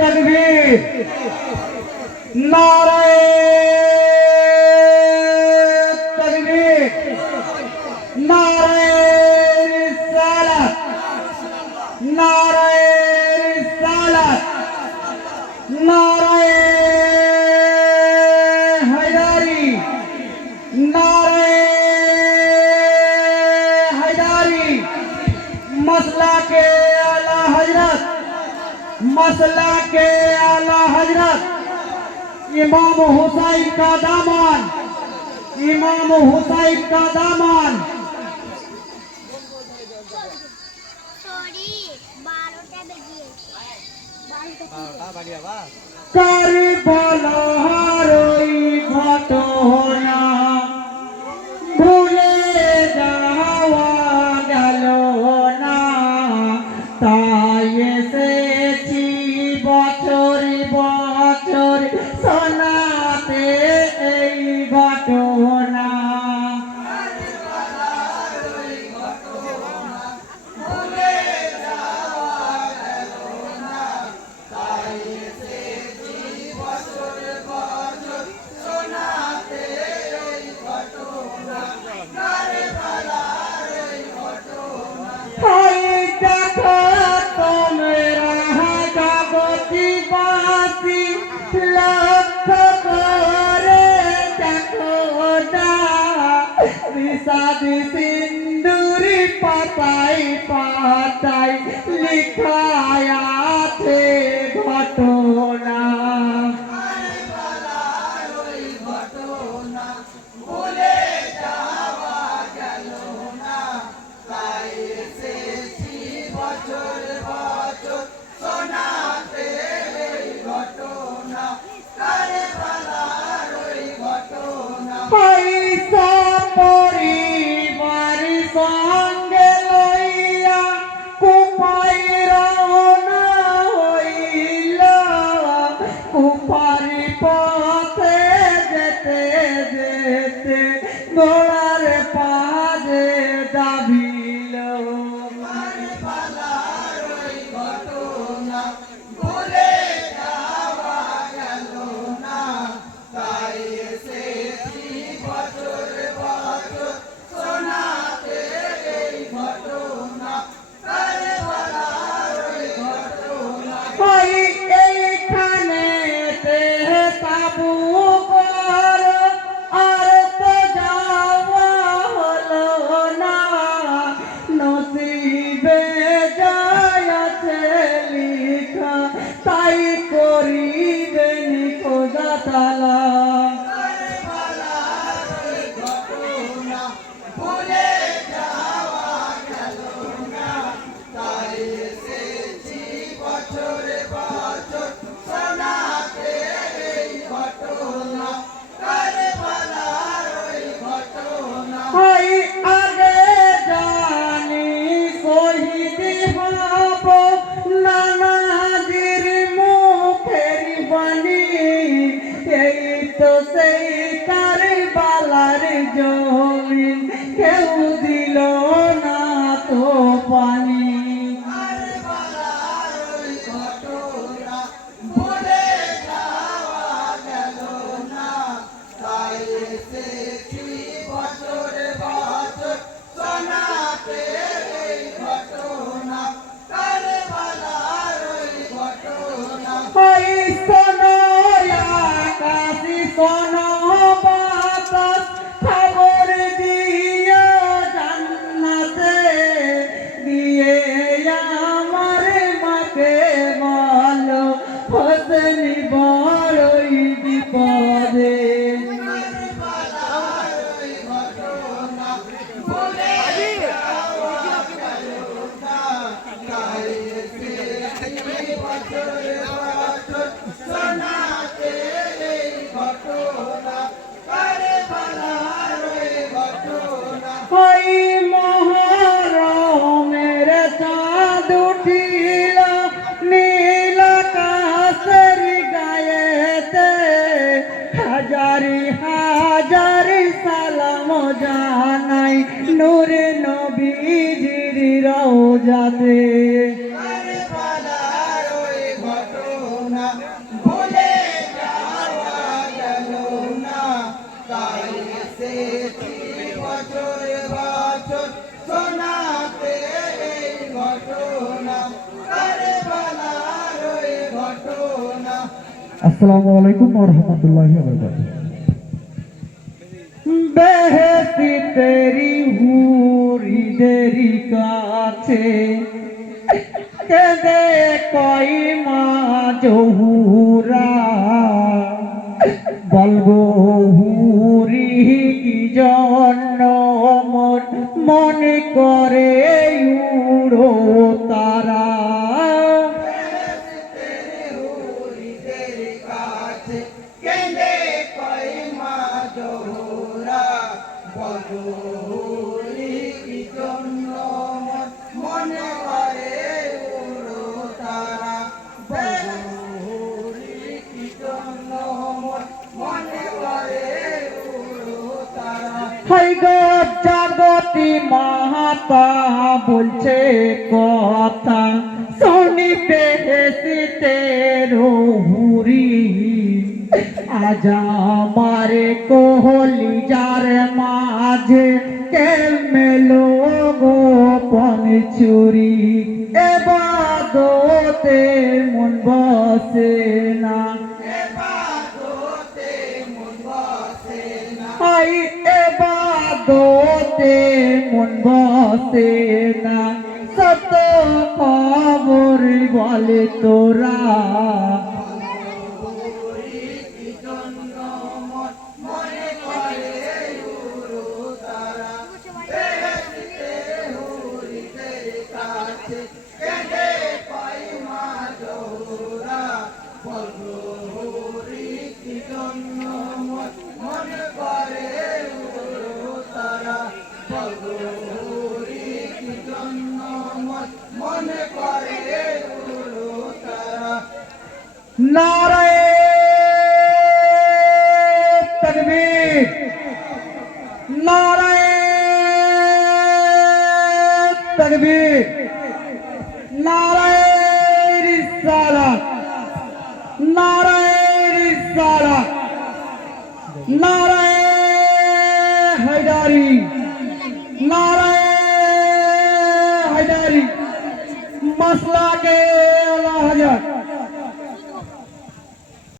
तकबीर नारे तकबीर नारे रिसालत नारे रिसालत नारे हैदारी नारे हैदारी मसला के आला हजरत मसला के आला हजरत इमाम हुसैन का दामन इमाम हुसैन का दामन करबला हरई घटना भूले जावा गেল না তাই এসেছি বছর বছর শোনাতে এই ঘটনা সাদি সিন্দুরি পাতায় পাতায় লেখা আছে ঘটনা পরিবার সঙ্গে লইয়া কুপাই রওনা হইল কুপারি পথে যেতে যেতে ঘোড়ার পাজে দাবিল তাই করিবেন খোদা তাআলা তো সেই কারবালার জমিন কেউ দিল না তো পানি কোনো বাতাস খবর দিয়ে জান্নাতে দিয়ে আমার মাকে বলো হোসেনি বড়ই বিপদে মহরমের চাঁদ উঠিল নীল আকাশের গায়েতে হাজারি হাজারি সালাম জানাই নূর নবীজির রওজাতে। ভুলে যাওয়া গেল না তাই এসেছি বছর বছর শোনাতে এই ঘটনা কারবালার ওই ঘটনা। আসসালামু আলাইকুম ওয়া রাহমাতুল্লাহি ওয়া বারাকাতুহু। বেহেশতি তেরি হুরি দেরি কাছে কেঁদে কই মা জহুরা বলবো হুরি কি জন্য মনে করে উড়ো তারা। কেঁদে কই মা জহুরা বধূরি কি জন্য মনে করে উড়ো তারা বধূরি কি জন্য মনে করে উড়ো তারা। হাই গো জাগতি মাতা বলছে কথা শুনিতে হেসিতে রহুরি আজ আমারে কোহলি যার মাঝে কেমেলো গোপন চুরি এবাদতে মন বসে না এবাদতে মন বসে না আই এবাদতে মন বসে না সত খবর বলে তোরা। কি জন্য মনে করে উড়ো তারা বেহেশতে হুরিদের কাছে কেঁদে পাই মা জহুরা বধূরি কি জন্য মনে করে উড়ো তারা বধূরি কি জন্য মনে করে উড়ো তারা। নারায়ে তাকবীর নারায়ে তাকবীর নারায়ে রিসালাত নারায়ে রিসালাত নারায়ে হায়দারি।